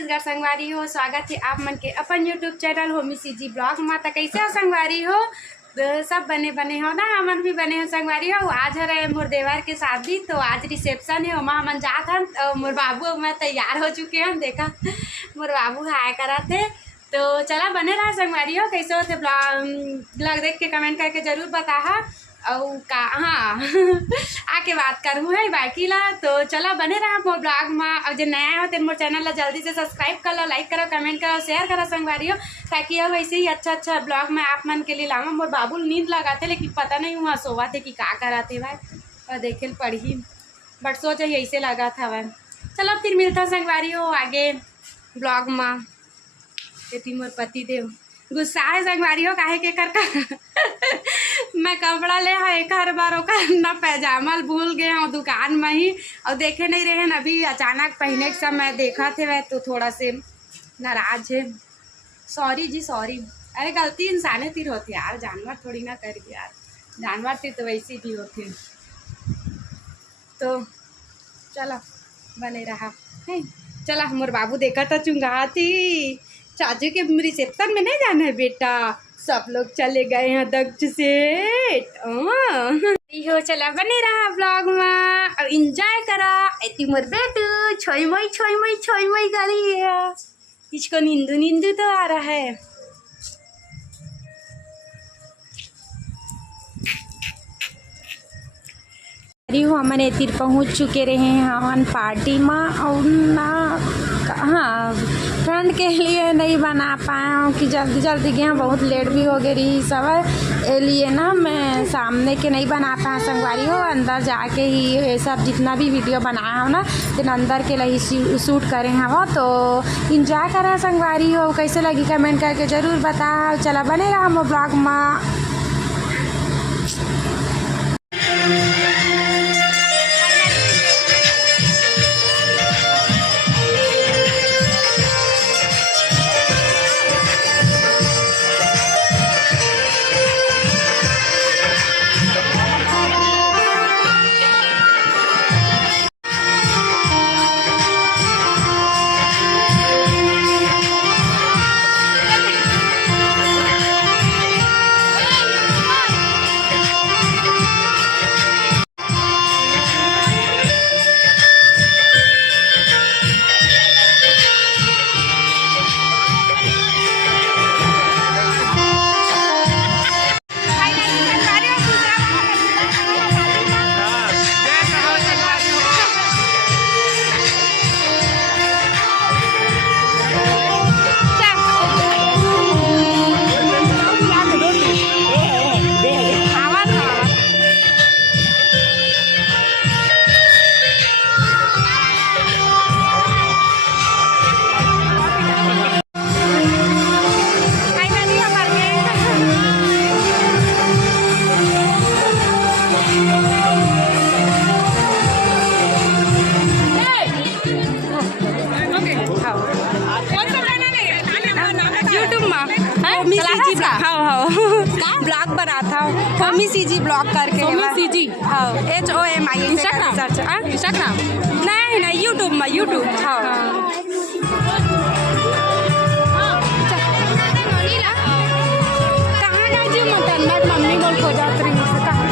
छत्तीसगढ़ संगवारी हो। स्वागत है आप मन के अपन YouTube channel Homi CG blog में। तो कैसे हो संगवारी हो? तो सब बने बने हो ना, हमन भी बने हो संगवारी हो। आज हो रहे मोर देवर के शादी, तो आज रिसेप्शन है, वहाँ हमन जात हन। तो मोर बाबू मैं तैयार हो चुके हैं, देखा मोर बाबू हाय करा थे। तो चला बने रहा संगवारी हो। कैसे होते ब्लॉग देख के कमेंट करके जरूर बता और का हाँ आके बात करूँ है बाकी ला। तो चला बने रहा मोर ब्लॉग में। और जो नया हो तो मोर चैनल ला जल्दी से सब्सक्राइब कर लो, लाइक करो, कमेंट करो, शेयर करो संगवारी हो, ताकि अब ऐसे ही अच्छा ब्लॉग में आप मन के लिए लाऊंगा। मोर बाबू नींद लगाते लेकिन पता नहीं वहाँ सोवा थे कि का कराते भाई, और देखे पढ़ी बट सोच ऐसे लगा था वह। चलो फिर मिलता संगवारी हो आगे ब्लॉग में। ये मोर पति देव गुस्सा है संगवारी हो काहे के कर मैं कपड़ा ले है हर बार ना पैजामा भूल गए हूँ दुकान में ही, और देखे नहीं रहे हैं अभी अचानक पहने के समय देखा थे वह, तो थोड़ा से नाराज है। सॉरी जी सॉरी। अरे गलती इंसाने तीर होती यार, जानवर थोड़ी ना कर यार, जानवर तीर तो वैसे भी होते। तो चलो बने रहा है। चला मोर बाबू देखा था चुंगाती चाचू के रिसेप्शन में नहीं जाना है बेटा, सब लोग चले गए हैं दक्ष से। हो चला बने रहा ब्लॉग में और एंजॉय करा। ऐती मोर बेटू छोई मोई गली है, इसको नींदू तो आ रहा है। हमन एतिर पहुँच चुके रहे हैं हमन पार्टी में, और ना हाँ फ्रेंड के लिए नहीं बना पाया हूँ कि जल्दी गए, बहुत लेट भी हो गई रही सब लिए ना मैं सामने के नहीं बना पाया संगवारी हो। अंदर जाके ही ये सब जितना भी वीडियो बनाया हो ना तो अंदर के लिए शूट करें हम। तो इंजॉय करा संगवारी हो, कैसे लगी कमेंट करके ज़रूर बता। चला बने रहा हम ब्लॉग में। ब्लॉग बना था होमी सीजी ब्लॉग करके, होमी सीजी हाँ HOMI इंस्टाग्राम नहीं यूट्यूब में यूट्यूब हाँ। कहाँ गए जी मटन मैं मम्मी बोल खो जाती रही मुझसे कहाँ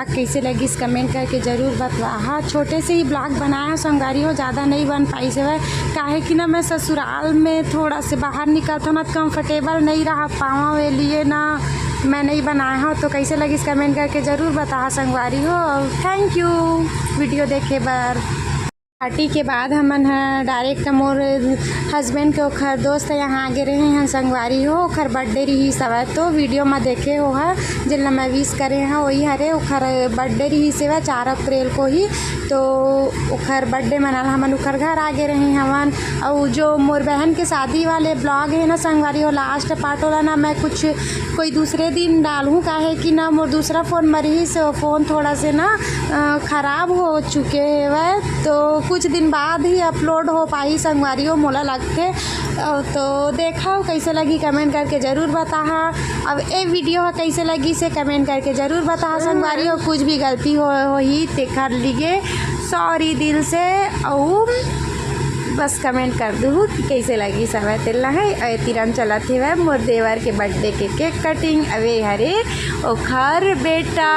ब्लॉग कैसे लगी इस कमेंट करके ज़रूर बतवा। हाँ, छोटे से ही ब्लॉग बनाया संगवारी हो, ज़्यादा नहीं बन पाई से काहे कि ना मैं ससुराल में थोड़ा से बाहर निकलता ना कंफर्टेबल नहीं रहा पावा वे लिए ना मैं नहीं बनाया हूँ। तो कैसे लगी इस कमेंट करके ज़रूर बता संगवारी हो। थैंक यू वीडियो देखे बर। पार्टी के बाद हमन डायरेक्ट मोर हस्बैंड के ओखर दोस्त यहाँ आगे रहे हैं संगवारी हो, ओखर बर्थडे रही सवा तो वीडियो में देखे हो है जिन मैं विश करे हैं वही हरे ओखर बर्थडे रही सेवा 4 अप्रैल को ही। तो ओखर बर्थडे मनाल हमन ओखर घर आगे रहे हमन। और जो मोर बहन के शादी वाले ब्लॉग है ना संगवारी हो, लास्ट पार्ट वाला ना मैं कुछ कोई दूसरे दिन डालूँ काहे कि ना मोर दूसरा फ़ोन में रही से फ़ोन थोड़ा से ना ख़राब हो चुके है, तो कुछ दिन बाद ही अपलोड हो पाई संगवारी हो मोला लगते। तो देखा कैसे लगी कमेंट करके ज़रूर बता। अब ये वीडियो कैसे लगी से कमेंट करके ज़रूर बता संगवारी हो। कुछ भी गलती हो ही ते कर लिए सॉरी दिल से, और बस कमेंट कर दूँ कि कैसे लगी समय तिल्ला है। तिरन चला थे वह मोर देवर के बर्थडे के केक कटिंग अवे हरे ओखर बेटा।